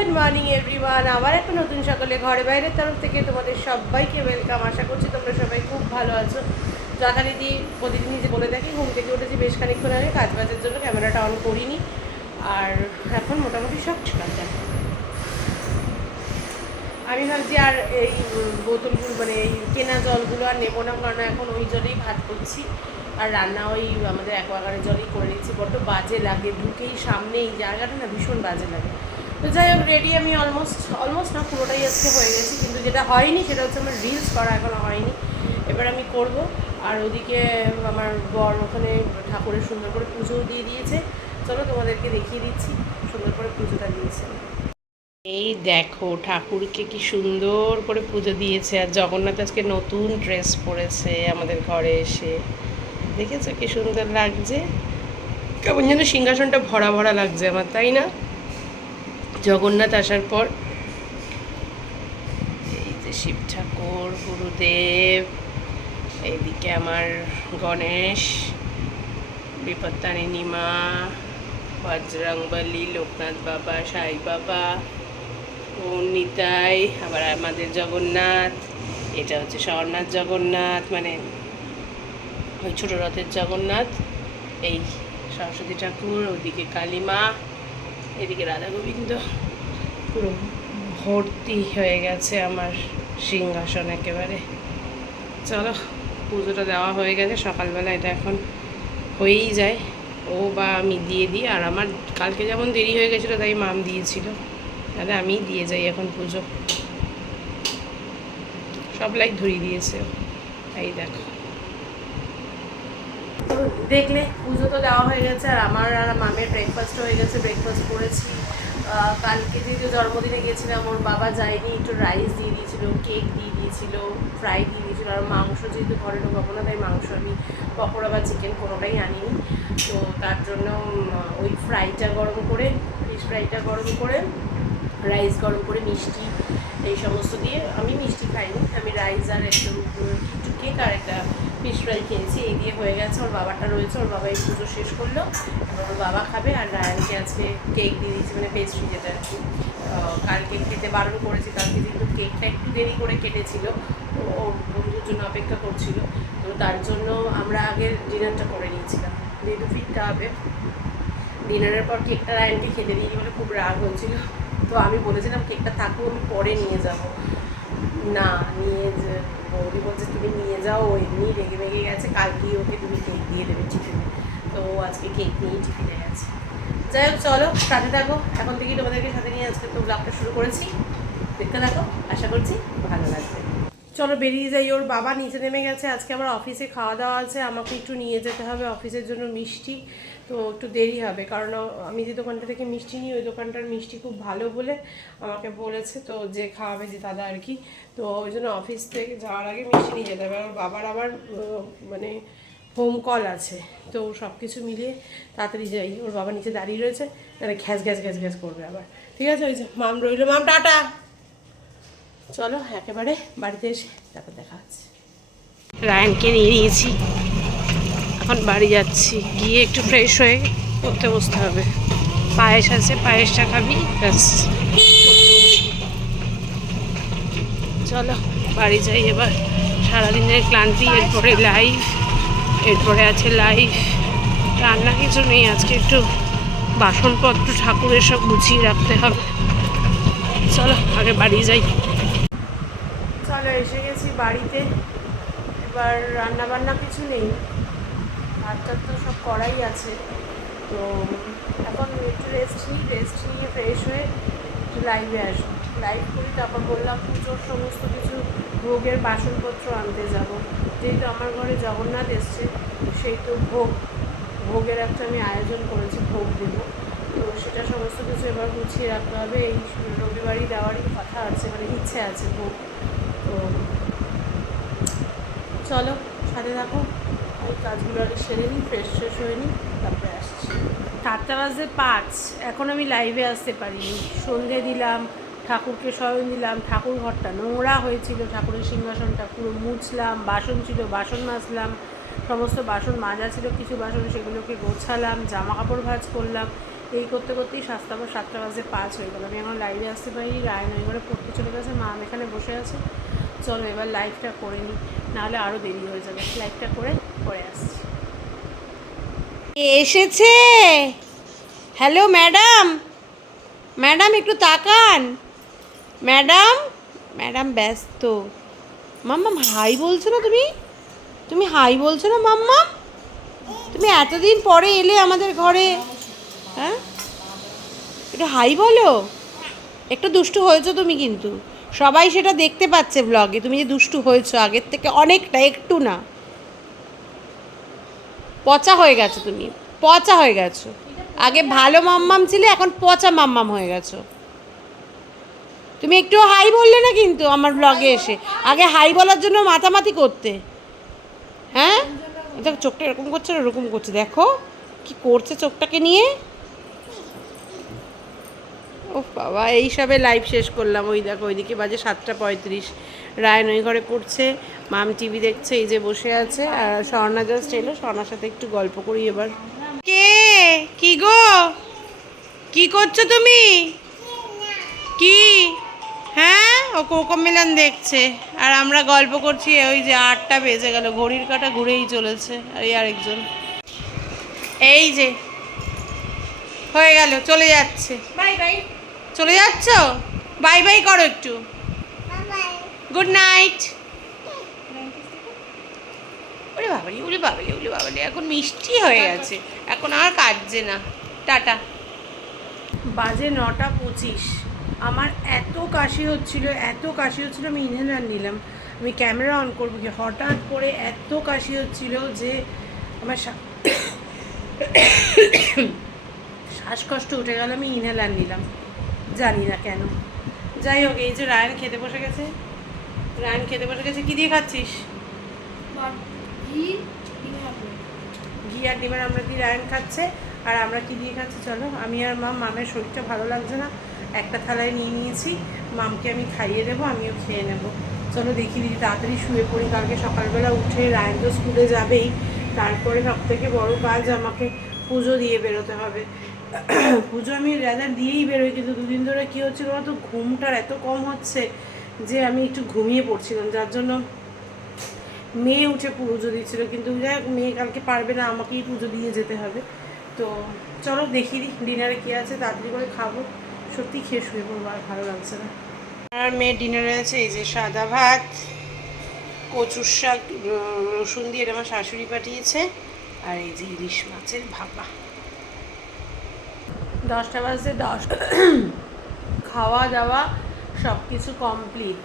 Good morning everyone. আবার একটা নতুন সকালে ঘরে বাইরের তরফ থেকে তোমাদের সবাইকে ওয়েলকাম আশা করছি তোমরা সবাই খুব ভালো আছো। যথারীতি প্রতিদিনই যে বলে থাকি, ঘুম থেকে উঠেছি বেশ খানিকক্ষণ আগে, কাজ বাজের জন্য ক্যামেরাটা অন করিনি। আর এখন মোটামুটি সব ঠিক আছে। আমি ভাবছি আর এই বোতলগুলো মানে এই কেনা জলগুলো আর নেব না, কারণ এখন ওই জলেই ভাত করছি। আর রান্না ওই আমাদের অ্যাকোয়াগার্ডের জলই করে নিচ্ছি। বড্ড বাজে লাগে, ঢুকেই সামনে এই জায়গাটা না ভীষণ বাজে লাগে। তো যাই হোক রেডি আমি অলমোস্ট অলমোস্ট না, পুরোটাই আজকে হয়ে গেছি। কিন্তু যেটা হয়নি, সেটা হচ্ছে আমার রিলস করা এখনও হয়নি। এবার আমি করব। আর ওদিকে আমার বর ওখানে ঠাকুরের সুন্দর করে পুজোও দিয়ে দিয়েছে। চলো তোমাদেরকে দেখিয়ে দিচ্ছি, সুন্দর করে পুজোটা দিয়েছে এই দেখো, ঠাকুরকে কি সুন্দর করে পুজো দিয়েছে। আর জগন্নাথ আজকে নতুন ড্রেস পরেছে আমাদের ঘরে এসে। দেখেছ কি সুন্দর লাগছে? কেমন যেন সিংহাসনটা ভরা ভরা লাগছে আমার, তাই না? জগন্নাথ আসার পর এই যে শিব ঠাকুর, গুরুদেব, এইদিকে আমার গণেশ, বিপত্তারিণী মা, বজরংবলী, লোকনাথ বাবা, সাই বাবা নিতাই আবার আমাদের জগন্নাথ, এটা হচ্ছে স্বর্ণাথ জগন্নাথ মানে ওই ছোটো রথের জগন্নাথ, এই সরস্বতী ঠাকুর ওদিকে কালীমা এদিকে রাধা গোবিন্দ পুরো ভর্তি হয়ে গেছে আমার সিংহাসন একেবারে। চলো, পুজোটা দেওয়া হয়ে গেছে, সকালবেলা এটা এখন হয়েই যায়। ও বা আমি দিয়ে দিই, আর আমার কালকে যেমন দেরি হয়ে গেছিল, তাই মাম দিয়েছিল। তাহলে আমি দিয়ে যাই এখন পুজো। সব লাইট ধরিয়ে দিয়েছে। এই দেখো। তো দেখলে পুজো তো দেওয়া হয়ে গেছে, আর আমার আর মামের ব্রেকফাস্ট হয়ে গেছে ব্রেকফাস্ট করেছি। কালকে যেহেতু জন্মদিনে গেছিলাম, ওর বাবা যায়নি, একটু রাইস দিয়ে দিয়েছিল কেক দিয়ে দিয়েছিল ফ্রাই দিয়ে দিয়েছিল, আর মাংস যেহেতু ঘরে ঢোকাবো না, তাই মাংস আমি পকোড়া বা চিকেন কোনোটাই আনিনি। তো তার জন্য ওই ফ্রাইটা গরম করে ফিশ ফ্রাইটা গরম করে রাইস গরম করে, মিষ্টি, এই সমস্ত দিয়ে আমি মিষ্টি খাইনি। আমি রাইস আর একটু একটু কেক আর একটা ফিশ ফ্রাই খেয়েছি, এই দিয়ে হয়ে গেছে, ওর বাবাটা রয়েছে, ওর বাবা এই পুজো শেষ করল ওর বাবা খাবে, আর রায়ানকে আজকে কেক দিয়ে দিয়েছি মানে পেস্ট্রি যেটা আর কি। কালকে খেতে বারণ করেছি, কালকে কিন্তু কেকটা একটু দেরি করে কেটেছিল, তো ও বন্ধুর জন্য অপেক্ষা করছিল, তো তার জন্য আমরা আগে ডিনারটা করে নিয়েছিলাম। যেহেতু ফিরতে হবে ডিনারের পর কেকটা রায়ানকে খেতে দিই বলে খুব রাগ হয়েছিল। তো আমি বলেছিলাম কেকটা থাকুক আমি পরে নিয়ে যাব। না, নিয়ে বৌদি বলছে তুমি নিয়ে যাও, ও এমনি রেগে রেগে গেছে, কালকেই ওকে তুমি কেক দিয়ে দেবে টিফিনে তো ও আজকে কেক নিয়েই টিফিনে গেছে। যাই হোক, চলো, সাথে থাকো। এখন থেকেই তোমাদেরকে সাথে নিয়ে আজকে তো ব্লগটা শুরু করেছি। দেখতে থাকো, আশা করছি ভালো লাগবে। চলো, বেরিয়ে যাই। ওর বাবা নিচে নেমে গেছে। আজকে আমার অফিসে খাওয়া দাওয়া আছে। আমাকে একটু নিয়ে যেতে হবে। অফিসের জন্য মিষ্টি তো একটু দেরি হবে। কারণ আমি যে দোকানটা থেকে মিষ্টি নিই, ওই দোকানটার মিষ্টি খুব ভালো বলে আমাকে বলেছে তো যে খাওয়াবে যে দাদা আর কি। তো ওই জন্য অফিস থেকে যাওয়ার আগে মিষ্টি নিয়ে যেতে হবে। আর বাবার আবার মানে হোম কল আছে। তো সব কিছু মিলিয়ে তাড়াতাড়ি যাই। ওর বাবা নিচে দাঁড়িয়ে রয়েছে মানে ঘ্যাস ঘ্যাস ঘ্যাস ঘ্যাস করবে আবার। ঠিক আছে? ওই যে মাম রইল। মাম, টাটা! চলো, একেবারে বাড়িতে এসে তারপর দেখা হচ্ছে। রায়নকে নিয়ে নিয়েছি। এখন বাড়ি যাচ্ছি। গিয়ে একটু ফ্রেশ হয়ে পড়তে বসতে হবে। পায়েস আছে, পায়েসটা খাবি, ব্যাস। চলো, বাড়ি যাই এবার। সারাদিনের ক্লান্তি, এরপরে লাইফ এরপরে আছে লাইফ রান্না কিছু নেই, আজকে একটু বাসনপত্র, ঠাকুরের সব গুছিয়ে রাখতে হবে। চলো, আগে বাড়ি যাই। চলো, এসে গেছি বাড়িতে। এবার রান্না বান্না কিছু নেই। ভাত টাত তো সব করাই আছে। তো এখন একটু রেস্ট নিই রেস্ট নিয়ে ফ্রেশ হয়ে একটু লাইভে আসব। লাইভ করি, তারপর বললাম পুজোর সমস্ত কিছু ভোগের বাসনপত্র আনতে যাব। যেহেতু আমার ঘরে জগন্নাথ এসছে, সেই তো ভোগ, ভোগের একটা আমি আয়োজন করেছি, ভোগ দেবো। তো সেটা সমস্ত কিছু এবার গুছিয়ে রাখতে হবে। এই রবিবারই দেওয়ারই কথা আছে মানে ইচ্ছে আছে ভোগ। তো চলো, সাথে থাকো। কাজগুলো সেরে নিই ফ্রেশ ফ্রেশ হয়ে নিই, তারপরে আসছি। সাতটা বাজে পাঁচ, এখন আমি লাইভে আসতে পারিনি। সন্ধে দিলাম, ঠাকুরকে শয়ন দিলাম, ঠাকুর ঘরটা নোংরা হয়েছিল, ঠাকুরের সিংহাসনটা পুরো মুছলাম, বাসন ছিল, বাসন মাজলাম, সমস্ত বাসন মাজা ছিল, কিছু বাসন সেগুলোকে গোছালাম জামা কাপড় ভাঁজ করলাম। এই করতে করতেই সাতটা বা সাতটা বাজে পাঁচ হয়ে গেল। আমি এখন লাইভে আসতে পারি রায়নগরে ঘরে পড়তে চলে গেছে, মা এখানে বসে আছে। চলো এবার লাইভটা করে নিই নাহলে আরও দেরি হয়ে যাবে। লাইভটা করে, পরে আসছি। এসেছে? হ্যালো ম্যাডাম ম্যাডাম একটু তাকান। ম্যাডাম ম্যাডাম ব্যস্ত। মাম্মাম হাই বলছো না তুমি? তুমি হাই বলছো না মাম্মা তুমি এতদিন পরে এলে আমাদের ঘরে হ্যাঁ? একটু হাই বলো। একটু দুষ্টু হয়েছো তুমি কিন্তু। সবাই সেটা দেখতে পাচ্ছে ব্লগে তুমি যে দুষ্টু হয়েছো আগের থেকে অনেকটা, একটু না। পচা হয়ে গেছো তুমি। পচা হয়ে গেছো। আগে ভালো মাম্মাম ছিলে, এখন পচা মাম্মাম হয়ে গেছো। তুমি একটু হাই বললে না কিন্তু আমার ব্লগে এসে? আগে হাই বলার জন্য মাতামাতি করতে। হ্যাঁ? দেখো চোখটা এরকম করছে এরকম করছে। দেখো কি করছে চোখটাকে নিয়ে। ও বাবা এইসবে লাইভ শেষ করলাম। ওই দেখো, ওইদিকে বাজে সাতটা পঁয়ত্রিশ। রায়ন ওই ঘরে পড়ছে, মাম টিভি দেখছে, এই যে বসে আছে, আর স্বর্ণা জাস্ট এলো, স্বর্ণার সাথে একটু গল্প করি এবার। কে? কি গো? কি করছ তুমি? কি? হ্যাঁ? ও কোকো মিলন দেখছে। আর আমরা গল্প করছি ওই যে আটটা বেজে গেল, ঘড়ির কাটা ঘুরেই চলেছে, আর এই আরেকজন। এই যে, হয়ে গেল, চলে যাচ্ছে। Bye bye. চলে যাচ্ছ? বাই বাই করো একটু। Good night. ওরে বাবালি ওরে বাবালি ওরে বাবালি এখন মিষ্টি হয়ে গেছে। এখন আর কাটছে না। টাটা। বাজে নটা পঁচিশ। আমার এত কাশি হচ্ছিল, এত কাশি হচ্ছিল, আমি ইনহেলার নিলাম। আমি ক্যামেরা অন করব কি? হঠাৎ করে এত কাশি হচ্ছিল যে আমার শ্বাসকষ্ট উঠে গেল, আমি ইনহেলার নিলাম। জানি না কেন। যাই হোক এই যে রায়ন খেতে বসে গেছে। রায়ন খেতে বসে গেছে কি দিয়ে খাচ্ছিস? ঘি ঘি আর ডিমের আমরা কি রায়ন খাচ্ছে? আর আমরা কি দিয়ে খাচ্ছি চলো? আমি আর মাম মামের শরীরটা ভালো লাগছে না। একটা থালায় নিয়ে নিয়েছি। মামকে আমি খাইয়ে দেবো আমিও খেয়ে নেব। চলো দেখি দিদি তাড়াতাড়ি শুয়ে পড়ি। কালকে সকালবেলা উঠে রায়ন তো স্কুলে যাবেই। তারপরে সব থেকে বড় কাজ আমাকে পুজো দিয়ে বেরোতে হবে। পুজো আমি রেজার দিয়েই বেরোই, কিন্তু দুদিন ধরে কী হচ্ছিল তো? ঘুমটার এত কম হচ্ছে যে আমি একটু ঘুমিয়ে পড়ছিলাম, যার জন্য মেয়ে উঠে পুজো দিচ্ছিল। কিন্তু যাই মেয়ে কালকে পারবে না, আমাকেই পুজো দিয়ে যেতে হবে। তো চলো দেখি, ডিনারে কী আছে, তাড়াতাড়ি করে খাব। সত্যি খেয়ে শুয়ে পড়ব, আর ভালো লাগছে না। আর মেয়ের ডিনারে আছে এই যে সাদা ভাত, কচুর শাক রসুন দিয়ে এটা আমার শাশুড়ি পাঠিয়েছে, আর এই যে ইলিশ মাছের ভাপা। দশটা বাজে, দশ খাওয়া দাওয়া সব কিছু কমপ্লিট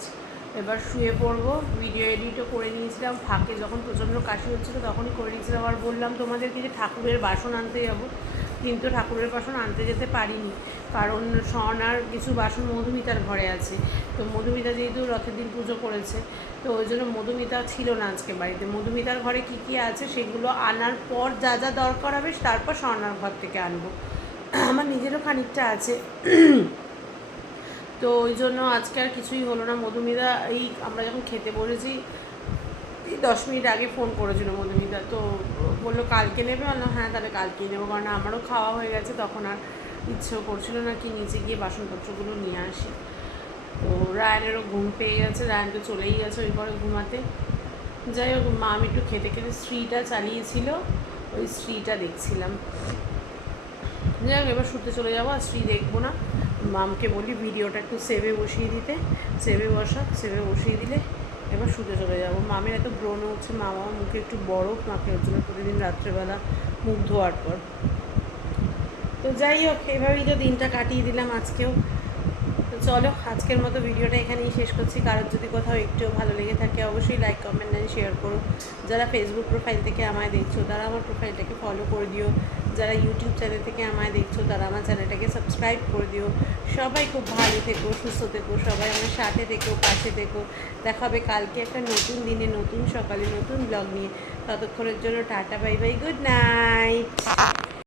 এবার শুয়ে পড়ব ভিডিও এডিটও করে নিয়েছিলাম, ফাঁকে যখন প্রচণ্ড কাশি হচ্ছিল তখনই করে নিয়েছিলাম আর বললাম তোমাদেরকে যে ঠাকুরের বাসন আনতে যাব। কিন্তু ঠাকুরের বাসন আনতে যেতে পারিনি, কারণ স্বর্ণার কিছু বাসন মধুমিতার ঘরে আছে। তো মধুমিতা যেহেতু রথের দিন পুজো করেছে, তো ওই জন্য মধুমিতা ছিল না আজকে বাড়িতে। মধুমিতার ঘরে কি কি আছে সেগুলো আনার পর যা যা দরকার হবে তারপর স্বর্ণার ঘর থেকে আনব। আমার নিজেরও খানিকটা আছে। তো ওই জন্য আজকে আর কিছুই হলো না। মধুমিতা, এই আমরা যখন খেতে বসেছি, এই দশ মিনিট আগে ফোন করেছিল মধুমিতা। তো বলল, কালকে নেবে? বলল হ্যাঁ তাহলে কালকেই নেব। কারণ আমারও খাওয়া হয়ে গেছে, তখন আর ইচ্ছেও করছিল না কি নিচে গিয়ে বাসনপত্রগুলো নিয়ে আসি। তো রায়নেরও ঘুম পেয়ে গেছে, রায়ন তো চলেই গেছে ওই ঘরে ঘুমাতে। যাই হোক, মা আমি একটু খেতে খেতে স্ত্রীটা চালিয়েছিল, ওই স্ত্রীটা দেখছিলাম। যাই হোক এবার শুতে চলে যাব, আর শ্রী দেখব না। মামকে বলি ভিডিওটা একটু সেভে বসিয়ে দিতে, সেভে বসা, সেভে বসিয়ে দিলে এবার শুতে চলে যাব। মামের এত ব্রণ হচ্ছে মামা মুখে একটু বরফ মাখে হচ্ছিল, প্রতিদিন রাত্রেবেলা মুখ ধোয়ার পর। তো যাই হোক, এভাবেই তো দিনটা কাটিয়ে দিলাম আজকেও। তো চলো, আজকের মতো ভিডিওটা এখানেই শেষ করছি। কারোর যদি কোথাও একটুও ভালো লেগে থাকে, অবশ্যই লাইক কমেন্ট অ্যান্ড শেয়ার করো। যারা ফেসবুক প্রোফাইল থেকে আমায় দেখছ, তারা আমার প্রোফাইলটাকে ফলো করে দিও। যারা ইউটিউব চ্যানেল থেকে আমায় দেখছ, তারা আমার চ্যানেলটাকে সাবস্ক্রাইব করে দিও। সবাই খুব ভালো থেকো, সুস্থ থেকো, সবাই আমার সাথে থেকো, পাশে থেকো। দেখা হবে কালকে একটা নতুন দিনে, নতুন সকালে, নতুন ব্লগ নিয়ে। ততক্ষণের জন্য tata bye bye good night